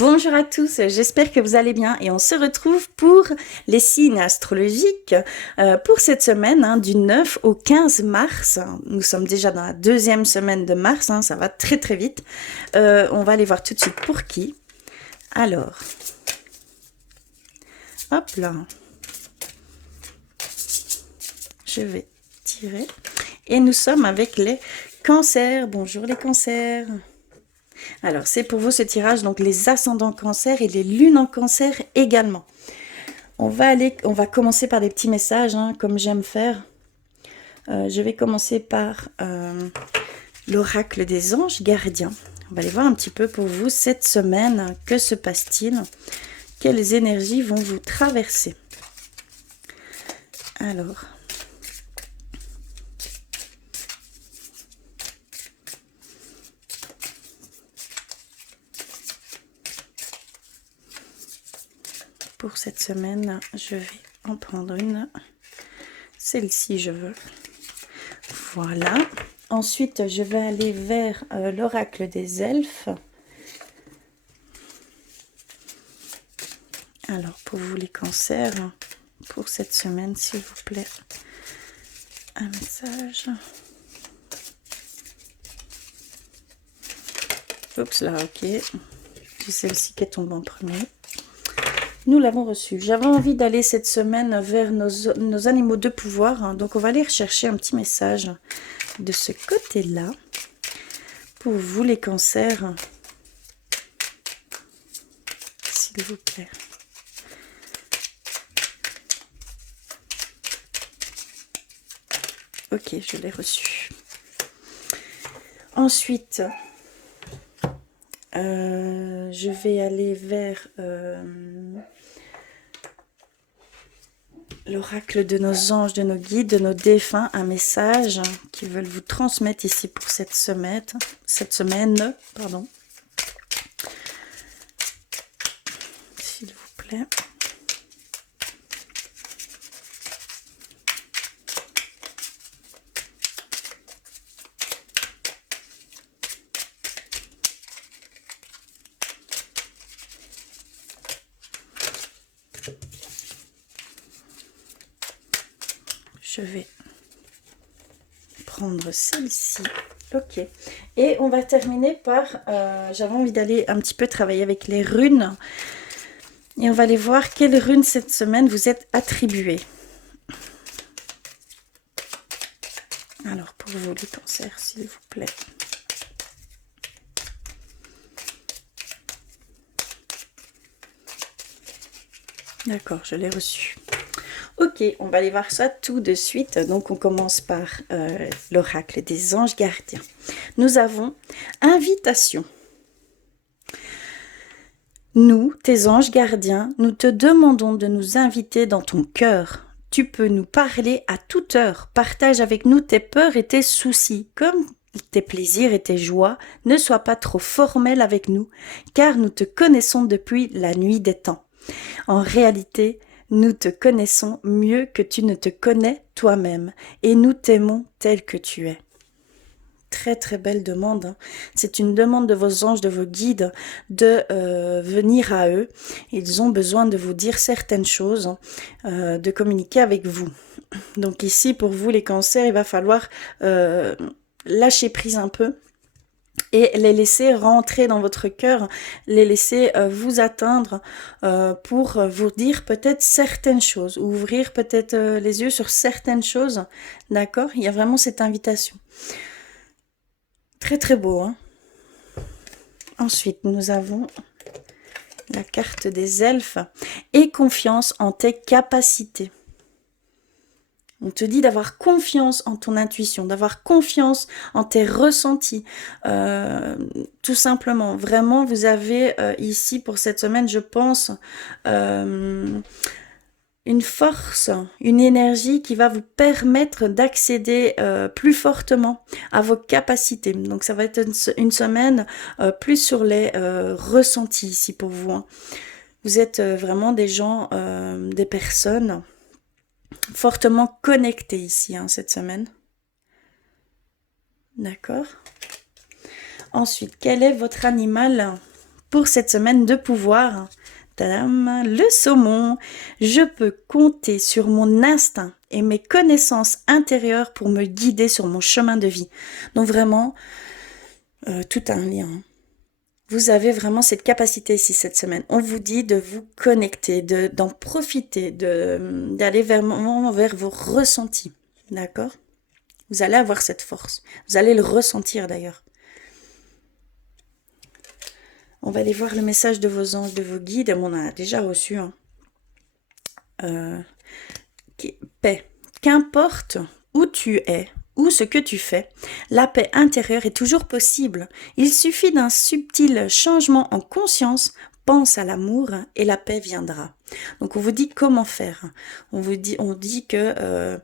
Bonjour à tous, j'espère que vous allez bien et on se retrouve pour les signes astrologiques pour cette semaine du 9 au 15 mars. Nous sommes déjà dans la deuxième semaine de mars, ça va très très vite. On va aller voir tout de suite pour qui. Alors, hop là, je vais tirer et nous sommes avec les cancers. Bonjour les cancers. Alors, c'est pour vous ce tirage, donc les ascendants cancer et les lunes en cancer également. On va commencer par des petits messages, comme j'aime faire. Je vais commencer par l'oracle des anges gardiens. On va aller voir un petit peu pour vous cette semaine. Que se passe-t-il? Quelles énergies vont vous traverser? Alors... Pour cette semaine, je vais en prendre une. Celle-ci, je veux. Voilà. Ensuite, je vais aller vers l'oracle des elfes. Alors, pour vous les cancers, pour cette semaine, s'il vous plaît, un message. Oups, là, ok. C'est celle-ci qui est tombée en premier. Nous l'avons reçu. J'avais envie d'aller cette semaine vers nos animaux de pouvoir. Donc, on va aller rechercher un petit message de ce côté-là. Pour vous, les cancers. S'il vous plaît. Ok, je l'ai reçu. Ensuite, je vais aller vers... l'oracle de nos anges, de nos guides, de nos défunts, un message qu'ils veulent vous transmettre ici pour cette semaine, pardon. S'il vous plaît. Je vais prendre celle-ci. Ok. Et on va terminer par... j'avais envie d'aller un petit peu travailler avec les runes. Et on va aller voir quelles runes cette semaine vous êtes attribuées. Alors, pour vous les cancers, s'il vous plaît. D'accord, je l'ai reçu. Ok, on va aller voir ça tout de suite. Donc, on commence par l'oracle des anges gardiens. Nous avons invitation. Nous, tes anges gardiens, nous te demandons de nous inviter dans ton cœur. Tu peux nous parler à toute heure. Partage avec nous tes peurs et tes soucis, comme tes plaisirs et tes joies. Ne sois pas trop formel avec nous, car nous te connaissons depuis la nuit des temps. En réalité, nous te connaissons mieux que tu ne te connais toi-même, et nous t'aimons tel que tu es. Très très belle demande. C'est une demande de vos anges, de vos guides, de venir à eux. Ils ont besoin de vous dire certaines choses, de communiquer avec vous. Donc ici, pour vous les cancers, il va falloir lâcher prise un peu. Et les laisser rentrer dans votre cœur, les laisser vous atteindre pour vous dire peut-être certaines choses, ouvrir peut-être les yeux sur certaines choses, d'accord? Il y a vraiment cette invitation. Très très beau, hein? Ensuite, nous avons la carte des elfes. Aie confiance en tes capacités. On te dit d'avoir confiance en ton intuition, d'avoir confiance en tes ressentis. Tout simplement, vraiment, vous avez ici pour cette semaine, je pense, une force, une énergie qui va vous permettre d'accéder plus fortement à vos capacités. Donc, ça va être une semaine plus sur les ressentis ici pour vous. Hein. Vous êtes vraiment des gens, des personnes fortement connecté ici, cette semaine. D'accord. Ensuite, quel est votre animal pour cette semaine de pouvoir. Tadam, le saumon, je peux compter sur mon instinct et mes connaissances intérieures pour me guider sur mon chemin de vie. Donc vraiment, tout a un lien. Vous avez vraiment cette capacité ici cette semaine. On vous dit de vous connecter, d'en profiter, d'aller vers vos ressentis. D'accord? Vous allez avoir cette force. Vous allez le ressentir d'ailleurs. On va aller voir le message de vos anges, de vos guides. On en a déjà reçu. Paix. Qu'importe où tu es ou ce que tu fais, la paix intérieure est toujours possible. Il suffit d'un subtil changement en conscience. Pense à l'amour et la paix viendra. Donc on vous dit comment faire. On dit que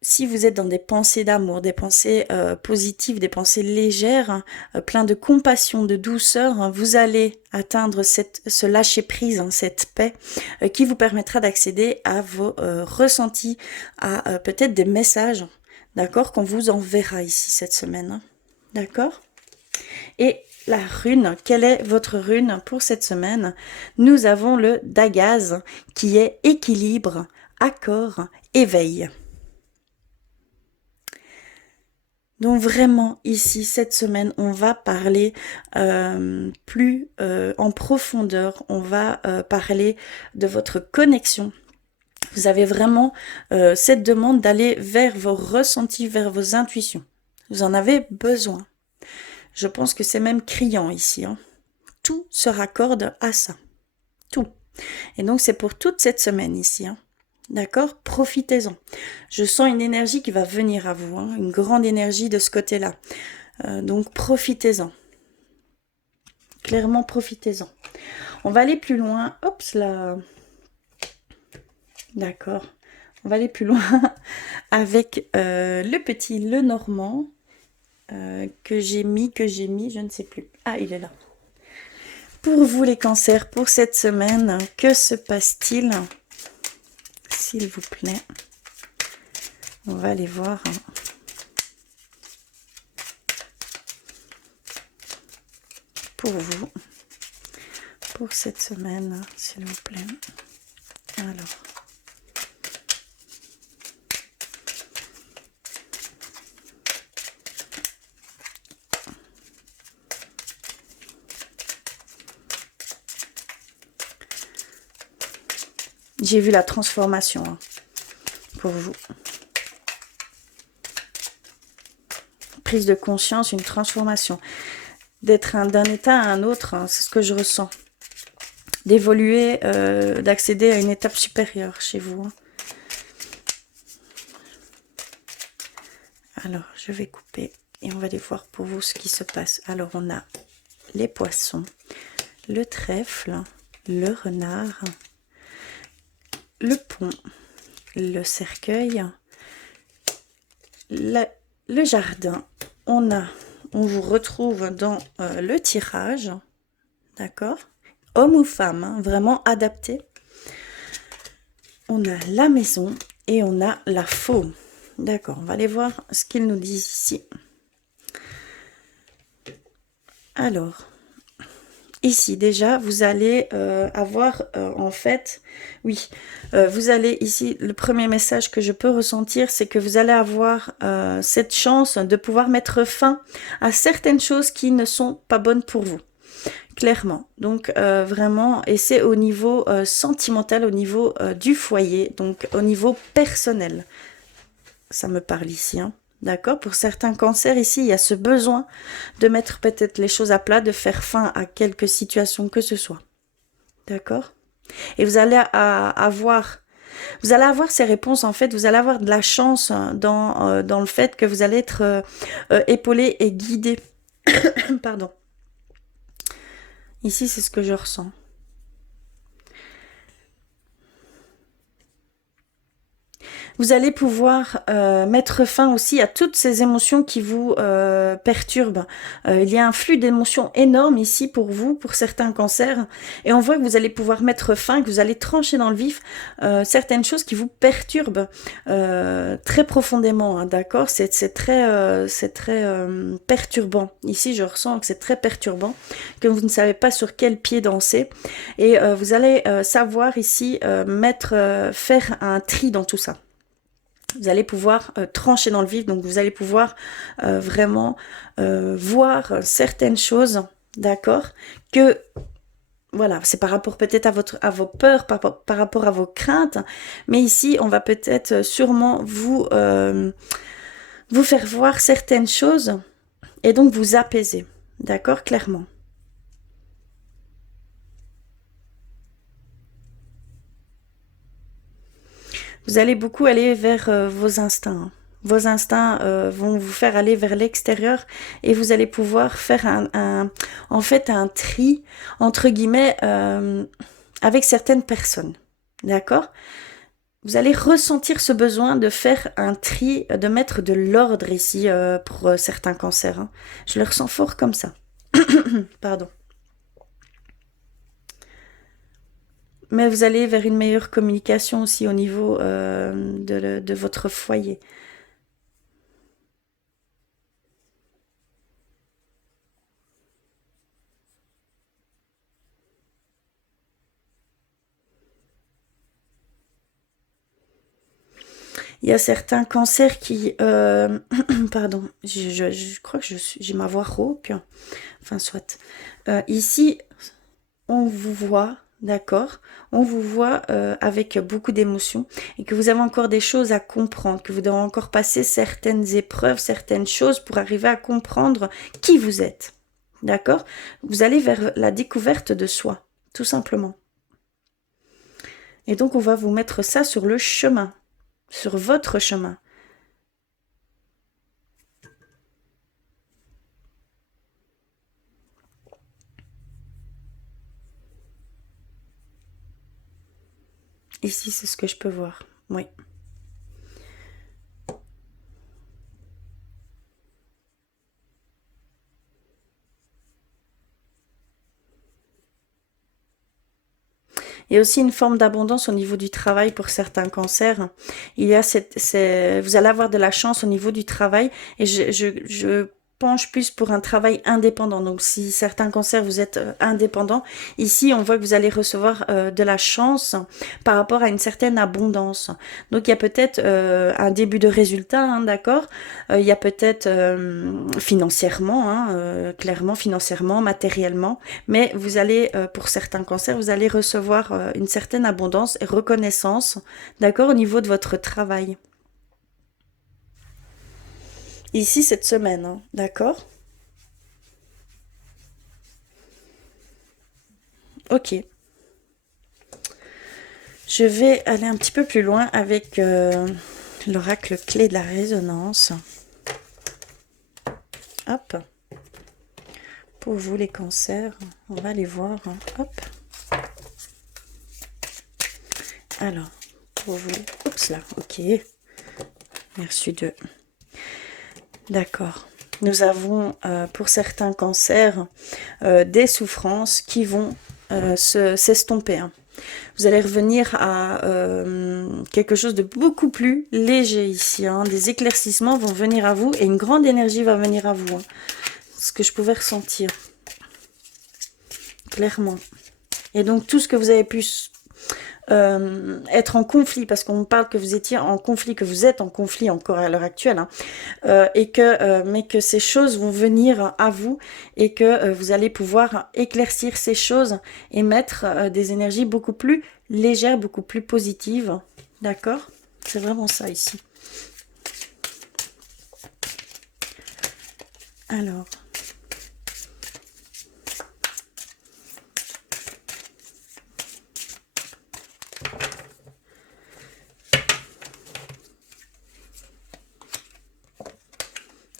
si vous êtes dans des pensées d'amour, des pensées positives, des pensées légères, plein de compassion, de douceur, vous allez atteindre ce lâcher-prise, cette paix qui vous permettra d'accéder à vos ressentis, à peut-être des messages, d'accord, qu'on vous enverra ici cette semaine. D'accord? Et la rune, quelle est votre rune pour cette semaine? Nous avons le Dagaz qui est équilibre, accord, éveil. Donc vraiment ici, cette semaine, on va parler plus en profondeur, on va parler de votre connexion. Vous avez vraiment cette demande d'aller vers vos ressentis, vers vos intuitions. Vous en avez besoin. Je pense que c'est même criant ici. Tout se raccorde à ça. Tout. Et donc c'est pour toute cette semaine ici. D'accord? Profitez-en. Je sens une énergie qui va venir à vous, une grande énergie de ce côté-là. Donc profitez-en. Clairement, profitez-en. On va aller plus loin. Hop là. D'accord. On va aller plus loin avec le petit Lenormand que j'ai mis, je ne sais plus. Ah, il est là. Pour vous les cancers, pour cette semaine, que se passe-t-il? S'il vous plaît. On va aller voir. Pour vous. Pour cette semaine, s'il vous plaît. Alors. J'ai vu la transformation pour vous. Prise de conscience, une transformation. D'être d'un état à un autre, c'est ce que je ressens. D'évoluer, d'accéder à une étape supérieure chez vous. Alors, je vais couper et on va aller voir pour vous ce qui se passe. Alors, on a les poissons, le trèfle, le renard, le pont, le cercueil, le jardin. On vous retrouve dans le tirage, d'accord? Homme ou femme, vraiment adapté. On a la maison et on a la faux. D'accord, on va aller voir ce qu'ils nous disent ici. Alors, ici déjà, vous allez avoir en fait, oui, vous allez ici, le premier message que je peux ressentir, c'est que vous allez avoir cette chance de pouvoir mettre fin à certaines choses qui ne sont pas bonnes pour vous. Clairement, donc vraiment, et c'est au niveau sentimental, au niveau du foyer, donc au niveau personnel. Ça me parle ici, d'accord? Pour certains cancers, ici, il y a ce besoin de mettre peut-être les choses à plat, de faire fin à quelques situations que ce soit. D'accord? Et vous allez avoir ces réponses, en fait, vous allez avoir de la chance dans le fait que vous allez être épaulé et guidé. Pardon. Ici, c'est ce que je ressens. Vous allez pouvoir mettre fin aussi à toutes ces émotions qui vous perturbent. Il y a un flux d'émotions énorme ici pour vous, pour certains cancers. Et on voit que vous allez pouvoir mettre fin, que vous allez trancher dans le vif certaines choses qui vous perturbent très profondément. Hein, d'accord, c'est très perturbant. Ici, je ressens que c'est très perturbant, que vous ne savez pas sur quel pied danser. Et vous allez savoir ici faire un tri dans tout ça. Vous allez pouvoir trancher dans le vif, donc vous allez pouvoir vraiment voir certaines choses, d'accord, que voilà, c'est par rapport peut-être à vos peurs, par rapport à vos craintes, mais ici on va peut-être sûrement vous faire voir certaines choses et donc vous apaiser, d'accord, clairement. Vous allez beaucoup aller vers vos instincts. Hein. Vos instincts vont vous faire aller vers l'extérieur et vous allez pouvoir faire en fait un tri, entre guillemets, avec certaines personnes. D'accord? Vous allez ressentir ce besoin de faire un tri, de mettre de l'ordre ici pour certains cancers. Hein. Je le ressens fort comme ça. Pardon. Mais vous allez vers une meilleure communication aussi au niveau de votre foyer. Il y a certains cancers qui... pardon, je crois que j'ai ma voix rauque. Enfin, soit. Ici, on vous voit, d'accord? On vous voit avec beaucoup d'émotions et que vous avez encore des choses à comprendre, que vous devez encore passer certaines épreuves, certaines choses pour arriver à comprendre qui vous êtes. D'accord? Vous allez vers la découverte de soi, tout simplement. Et donc, on va vous mettre ça sur le chemin, sur votre chemin. Ici, c'est ce que je peux voir. Oui. Il y a aussi une forme d'abondance au niveau du travail pour certains cancers. Il y a vous allez avoir de la chance au niveau du travail et je penche plus pour un travail indépendant. Donc, si certains cancers, vous êtes indépendant, ici, on voit que vous allez recevoir de la chance par rapport à une certaine abondance. Donc, il y a peut-être un début de résultat, hein, d'accord. Il y a peut-être financièrement, hein, clairement financièrement, matériellement, mais vous allez, pour certains cancers, vous allez recevoir une certaine abondance et reconnaissance, d'accord, au niveau de votre travail. Ici, cette semaine, hein, d'accord? Ok. Je vais aller un petit peu plus loin avec l'oracle clé de la résonance. Hop. Pour vous, les cancers, on va les voir. Hein. Hop. Alors, pour vous... Oups là, ok. Merci de... D'accord. Nous avons, pour certains cancers, des souffrances qui vont s'estomper. Hein. Vous allez revenir à quelque chose de beaucoup plus léger ici. Hein. Des éclaircissements vont venir à vous et une grande énergie va venir à vous. Hein. Ce que je pouvais ressentir. Clairement. Et donc, tout ce que vous avez pu être en conflit, parce qu'on parle que vous étiez en conflit, que vous êtes en conflit encore à l'heure actuelle, hein, mais que ces choses vont venir à vous et que vous allez pouvoir éclaircir ces choses et mettre des énergies beaucoup plus légères, beaucoup plus positives. D'accord? C'est vraiment ça ici. Alors...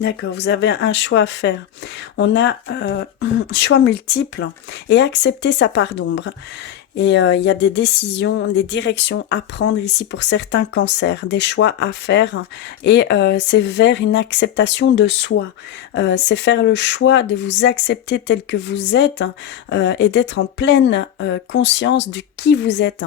D'accord, vous avez un choix à faire. On a choix multiples et accepter sa part d'ombre. Et il y a des décisions, des directions à prendre ici pour certains cancers, des choix à faire. Et c'est vers une acceptation de soi. C'est faire le choix de vous accepter tel que vous êtes et d'être en pleine conscience de qui vous êtes.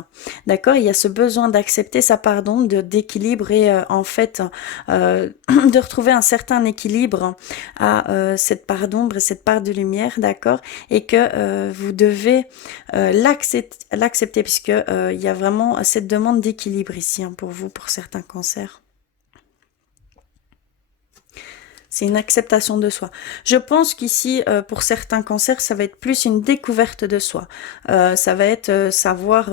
D'accord? Il y a ce besoin d'accepter sa part d'ombre, d'équilibre et en fait de retrouver un certain équilibre à cette part d'ombre et cette part de lumière. D'accord? Et que vous devez l'accepter puisque il y a vraiment cette demande d'équilibre ici pour vous, pour certains cancers. C'est une acceptation de soi. Je pense qu'ici, pour certains cancers, ça va être plus une découverte de soi. Ça va être savoir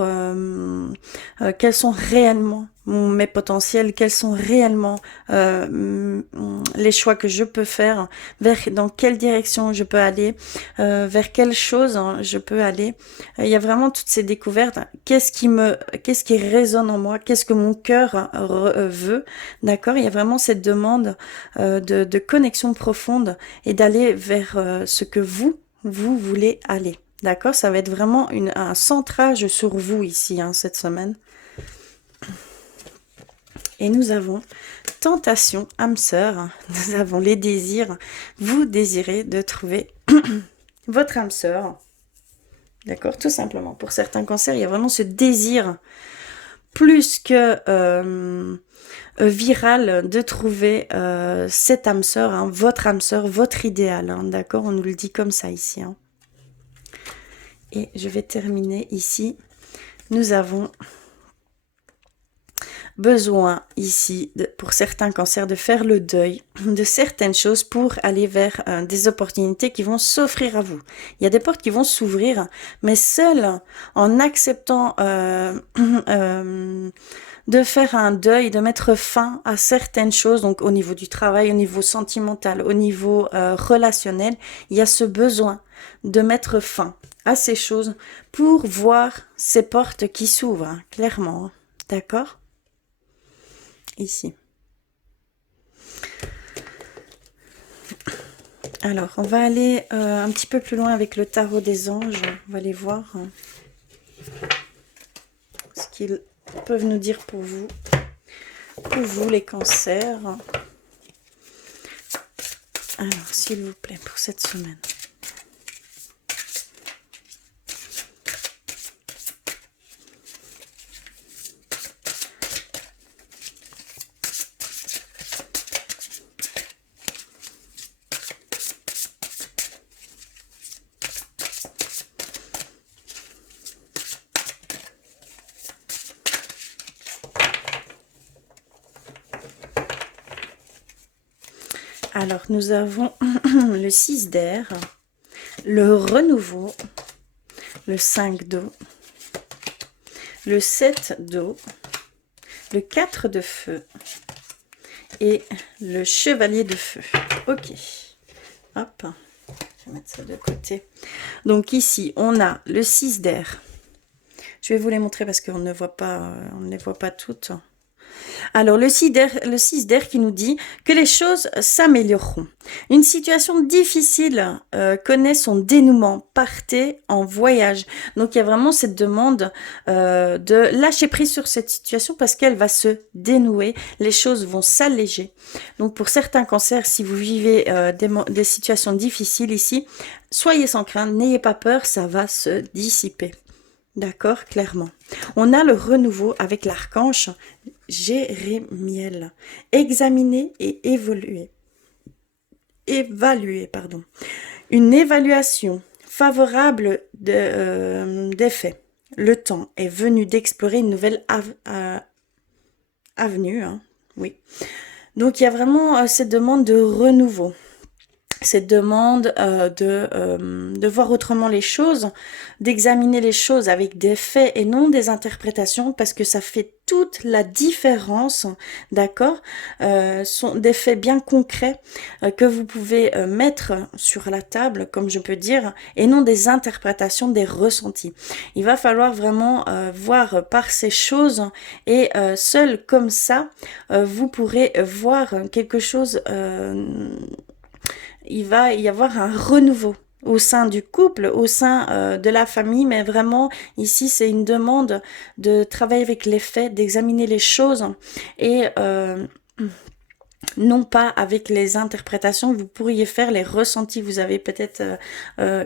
quels sont réellement mes potentiels, quels sont réellement les choix que je peux faire, dans quelle direction je peux aller, vers quelle chose je peux aller. Il y a vraiment toutes ces découvertes. Qu'est-ce qui résonne en moi, qu'est-ce que mon cœur veut, d'accord? Il y a vraiment cette demande de connexion profonde et d'aller vers ce que vous voulez aller. D'accord? Ça va être vraiment un centrage sur vous ici, cette semaine. Et nous avons tentation, âme sœur, nous avons les désirs. Vous désirez de trouver votre âme sœur. D'accord? Tout simplement. Pour certains cancers, il y a vraiment ce désir plus que viral de trouver cette âme sœur, votre âme sœur, votre idéal. D'accord? On nous le dit comme ça ici. Et je vais terminer ici. Nous avons besoin ici, pour certains cancers, de faire le deuil de certaines choses pour aller vers des opportunités qui vont s'offrir à vous. Il y a des portes qui vont s'ouvrir, mais seul en acceptant de faire un deuil, de mettre fin à certaines choses, donc au niveau du travail, au niveau sentimental, au niveau relationnel, il y a ce besoin de mettre fin à ces choses pour voir ces portes qui s'ouvrent, clairement. D'accord ? Ici. Alors, on va aller un petit peu plus loin avec le tarot des anges. On va aller voir ce qu'ils peuvent nous dire pour vous les cancers. Alors, s'il vous plaît, pour cette semaine. Alors, nous avons le 6 d'air, le renouveau, le 5 d'eau, le 7 d'eau, le 4 de feu et le chevalier de feu. Ok, hop, je vais mettre ça de côté. Donc ici, on a le 6 d'air. Je vais vous les montrer parce qu'on ne voit pas, on ne les voit pas toutes. Alors, le 6 d'air qui nous dit que les choses s'amélioreront. Une situation difficile connaît son dénouement. Partez en voyage. Donc, il y a vraiment cette demande de lâcher prise sur cette situation parce qu'elle va se dénouer. Les choses vont s'alléger. Donc, pour certains cancers, si vous vivez des situations difficiles ici, soyez sans crainte, n'ayez pas peur, ça va se dissiper. D'accord, clairement. On a le renouveau avec l'archange Jérémiel. Examiner et évaluer. Pardon. Une évaluation favorable des faits. Le temps est venu d'explorer une nouvelle avenue. Oui. Donc, il y a vraiment cette demande de renouveau. Cette demande de voir autrement les choses, d'examiner les choses avec des faits et non des interprétations, parce que ça fait toute la différence, d'accord? Sont des faits bien concrets que vous pouvez mettre sur la table, comme je peux dire, et non des interprétations, des ressentis. Il va falloir vraiment voir par ces choses, et seul comme ça, vous pourrez voir quelque chose... il va y avoir un renouveau au sein du couple, au sein de la famille, mais vraiment ici c'est une demande de travailler avec les faits, d'examiner les choses et non pas avec les interprétations que vous pourriez faire, les ressentis que vous avez peut-être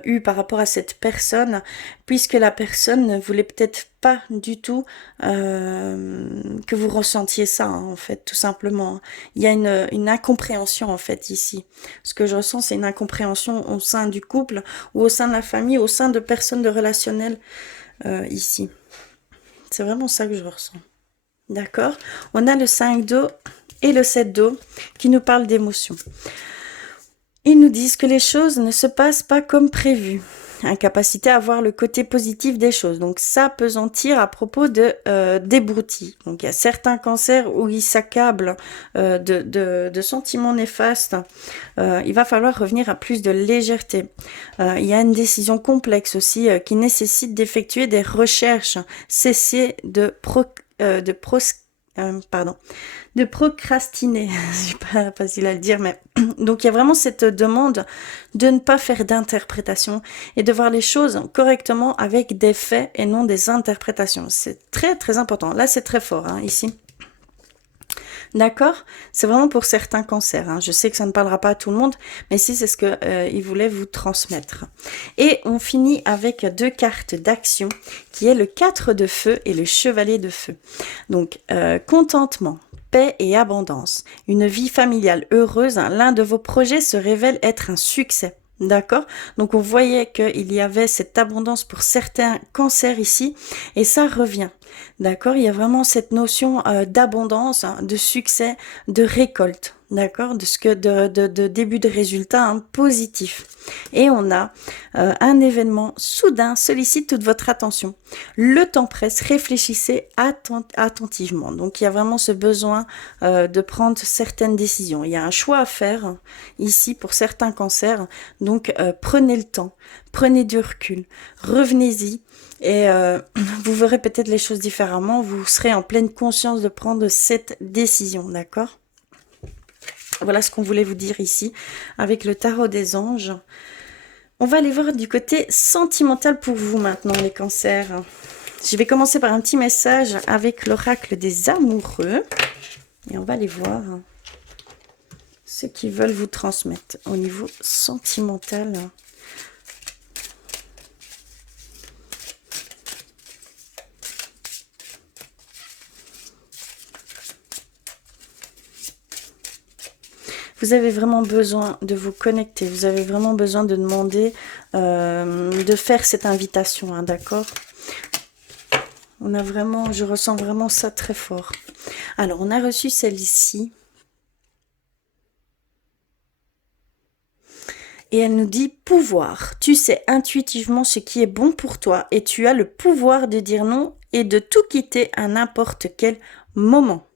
eu par rapport à cette personne, puisque la personne ne voulait peut-être pas du tout que vous ressentiez ça, hein, en fait, tout simplement. Il y a une incompréhension, en fait, ici. Ce que je ressens, c'est une incompréhension au sein du couple, ou au sein de la famille, au sein de personnes de relationnel, ici. C'est vraiment ça que je ressens. D'accord? On a le 5 d'eau et le 7 d'eau qui nous parlent d'émotions. Ils nous disent que les choses ne se passent pas comme prévu. Incapacité à voir le côté positif des choses. Donc s'apesantir à propos des broutilles. Donc il y a certains cancers où ils s'accablent de sentiments néfastes. Il va falloir revenir à plus de légèreté. Il y a une décision complexe aussi qui nécessite d'effectuer des recherches. Cesser de procrastiner. C'est pas facile à le dire, mais donc il y a vraiment cette demande de ne pas faire d'interprétation et de voir les choses correctement avec des faits et non des interprétations. C'est très très important. Là, c'est très fort, hein, ici. D'accord? C'est vraiment pour certains cancers, hein. Je sais que ça ne parlera pas à tout le monde, mais ici, c'est ce que il voulait vous transmettre. Et on finit avec 2 cartes d'action, qui est le 4 de feu et le chevalier de feu. Donc, contentement, paix et abondance. Une vie familiale heureuse, hein. L'un de vos projets se révèle être un succès. D'accord? Donc on voyait qu'il y avait cette abondance pour certains cancers ici, et ça revient. D'accord? Il y a vraiment cette notion d'abondance, hein, de succès, de récolte. D'accord? De début de résultat, hein, positif. Et on a un événement soudain sollicite toute votre attention. Le temps presse, réfléchissez attentivement. Donc il y a vraiment ce besoin de prendre certaines décisions. Il y a un choix à faire ici pour certains cancers. Donc prenez le temps, prenez du recul, revenez-y. Et vous verrez peut-être les choses différemment. Vous serez en pleine conscience de prendre cette décision, d'accord? Voilà ce qu'on voulait vous dire ici avec le tarot des anges. On va aller voir du côté sentimental pour vous maintenant, les cancers. Je vais commencer par un petit message avec l'oracle des amoureux. Et on va aller voir ce qu'ils veulent vous transmettre au niveau sentimental. Vous avez vraiment besoin de vous connecter. Vous avez vraiment besoin de demander, de faire cette invitation, hein, d'accord? On a vraiment, je ressens vraiment ça très fort. Alors, on a reçu celle-ci. Et elle nous dit pouvoir. Tu sais intuitivement ce qui est bon pour toi et tu as le pouvoir de dire non et de tout quitter à n'importe quel moment.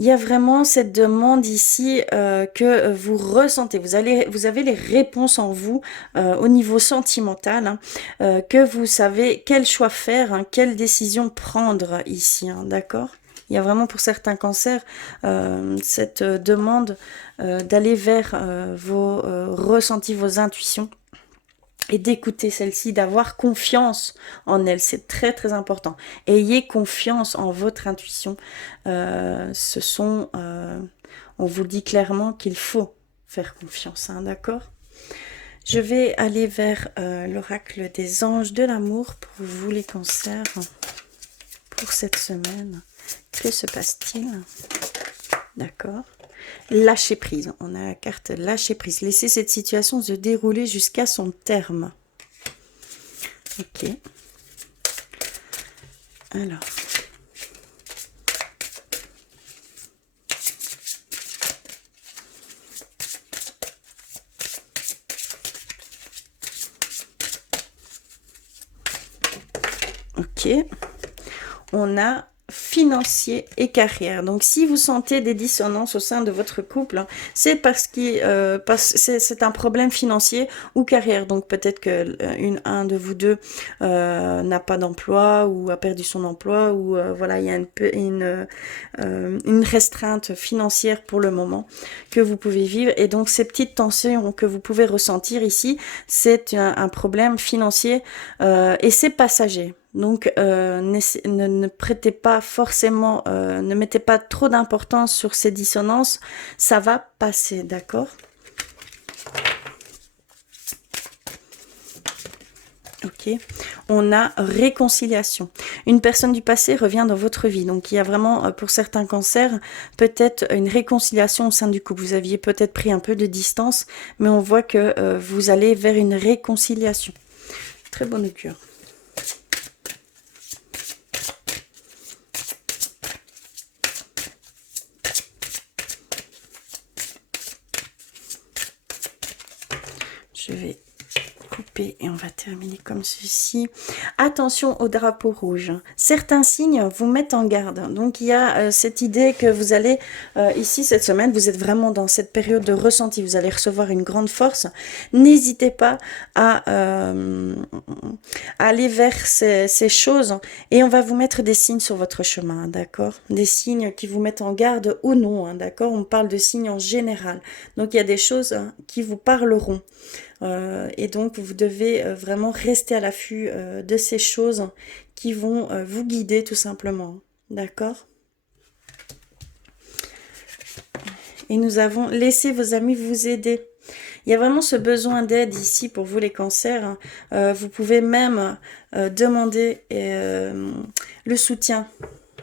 Il y a vraiment cette demande ici que vous ressentez. Vous avez les réponses en vous au niveau sentimental, hein, que vous savez quel choix faire, hein, quelle décision prendre ici, hein, d'accord? Il y a vraiment pour certains cancers cette demande d'aller vers vos ressentis, vos intuitions. Et d'écouter celle-ci, d'avoir confiance en elle, c'est très très important. Ayez confiance en votre intuition. On vous dit clairement qu'il faut faire confiance, hein, d'accord? Je vais aller vers l'oracle des anges de l'amour pour vous les cancers pour cette semaine. Que se passe-t-il? D'accord. Lâcher prise. On a la carte lâcher prise. Laisser cette situation se dérouler jusqu'à son terme. Ok. Alors. Ok. On a financier et carrière. Donc, si vous sentez des dissonances au sein de votre couple, c'est parce que c'est un problème financier ou carrière. Donc, peut-être que un de vous deux n'a pas d'emploi ou a perdu son emploi ou voilà, il y a une restreinte financière pour le moment que vous pouvez vivre. Et donc, ces petites tensions que vous pouvez ressentir ici, c'est un problème financier et c'est passager. Donc, ne prêtez pas forcément, ne mettez pas trop d'importance sur ces dissonances. Ça va passer, d'accord? Ok. On a réconciliation. Une personne du passé revient dans votre vie. Donc, il y a vraiment, pour certains cancers, peut-être une réconciliation au sein du couple. Vous aviez peut-être pris un peu de distance, mais on voit que vous allez vers une réconciliation. Très bonne augure. Je vais couper et on va terminer comme ceci. Attention au drapeau rouge. Certains signes vous mettent en garde. Donc, il y a cette idée que vous allez, ici, cette semaine, vous êtes vraiment dans cette période de ressenti. Vous allez recevoir une grande force. N'hésitez pas à aller vers ces choses et on va vous mettre des signes sur votre chemin, d'accord? Des signes qui vous mettent en garde ou non, hein, d'accord? On parle de signes en général. Donc, il y a des choses qui vous parleront. Et donc, vous devez vraiment rester à l'affût de ces choses qui vont vous guider tout simplement. D'accord? Et nous avons laissé vos amis vous aider. Il y a vraiment ce besoin d'aide ici pour vous les cancers. Vous pouvez même demander le soutien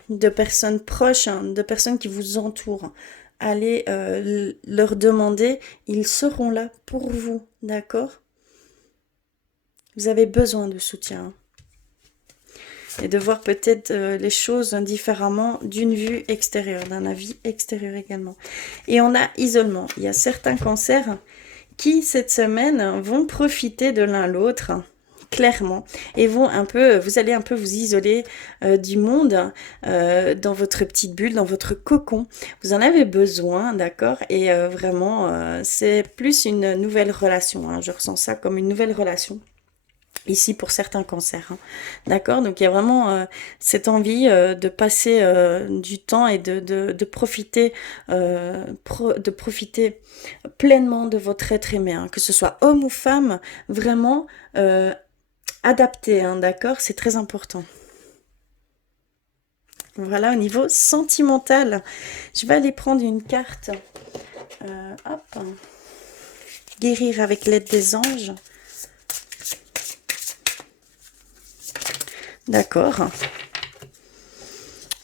de personnes proches, hein, de personnes qui vous entourent. Allez leur demander, ils seront là pour vous, d'accord? Vous avez besoin de soutien. Et de voir peut-être les choses différemment d'une vue extérieure, d'un avis extérieur également. Et on a isolement. Il y a certains cancers qui, cette semaine, vont profiter de l'un l'autre, clairement, et vont vous allez un peu vous isoler du monde dans votre petite bulle, dans votre cocon. Vous en avez besoin, d'accord? Et vraiment, c'est plus une nouvelle relation, hein. Je ressens ça comme une nouvelle relation. Ici pour certains cancers, hein. D'accord? Donc il y a vraiment cette envie de passer du temps et de profiter pleinement de votre être aimé, hein. Que ce soit homme ou femme, vraiment adapté, hein, d'accord? C'est très important. Voilà, au niveau sentimental, je vais aller prendre une carte. Hop. Guérir avec l'aide des anges. D'accord.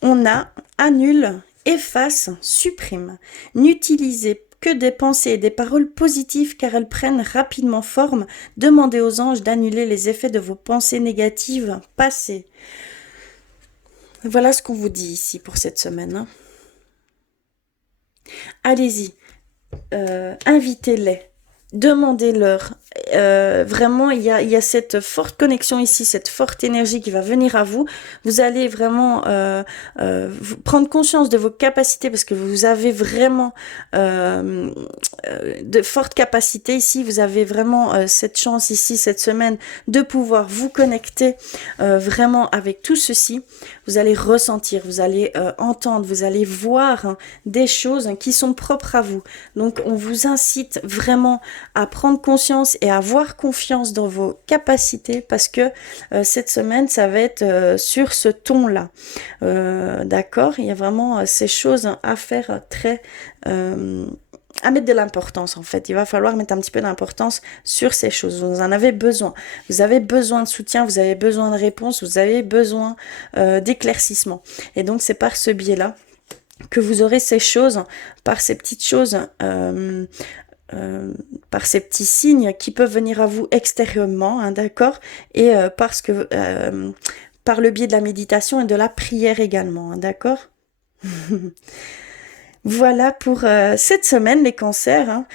On a annule, efface, supprime. N'utilisez que des pensées et des paroles positives car elles prennent rapidement forme. Demandez aux anges d'annuler les effets de vos pensées négatives passées. Voilà ce qu'on vous dit ici pour cette semaine, hein. Allez-y, invitez-les. Demandez-leur. Vraiment, il y a cette forte connexion ici, cette forte énergie qui va venir à vous. Vous allez vraiment prendre conscience de vos capacités parce que vous avez vraiment de fortes capacités ici. Vous avez vraiment cette chance ici, cette semaine, de pouvoir vous connecter vraiment avec tout ceci. Vous allez ressentir, vous allez entendre, vous allez voir, hein, des choses qui sont propres à vous. Donc, on vous incite vraiment à prendre conscience et à avoir confiance dans vos capacités parce que cette semaine, ça va être sur ce ton-là. D'accord? Il y a vraiment ces choses à faire très... à mettre de l'importance en fait. Il va falloir mettre un petit peu d'importance sur ces choses. Vous en avez besoin. Vous avez besoin de soutien, vous avez besoin de réponses, vous avez besoin d'éclaircissement. Et donc c'est par ce biais-là que vous aurez ces choses, par ces petites choses, par ces petits signes qui peuvent venir à vous extérieurement, hein, d'accord? Et parce que par le biais de la méditation et de la prière également, hein, d'accord? Voilà pour cette semaine, les cancers, hein.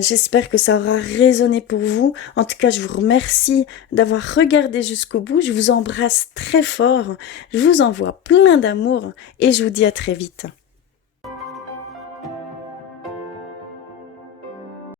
J'espère que ça aura résonné pour vous. En tout cas, je vous remercie d'avoir regardé jusqu'au bout. Je vous embrasse très fort. Je vous envoie plein d'amour et je vous dis à très vite.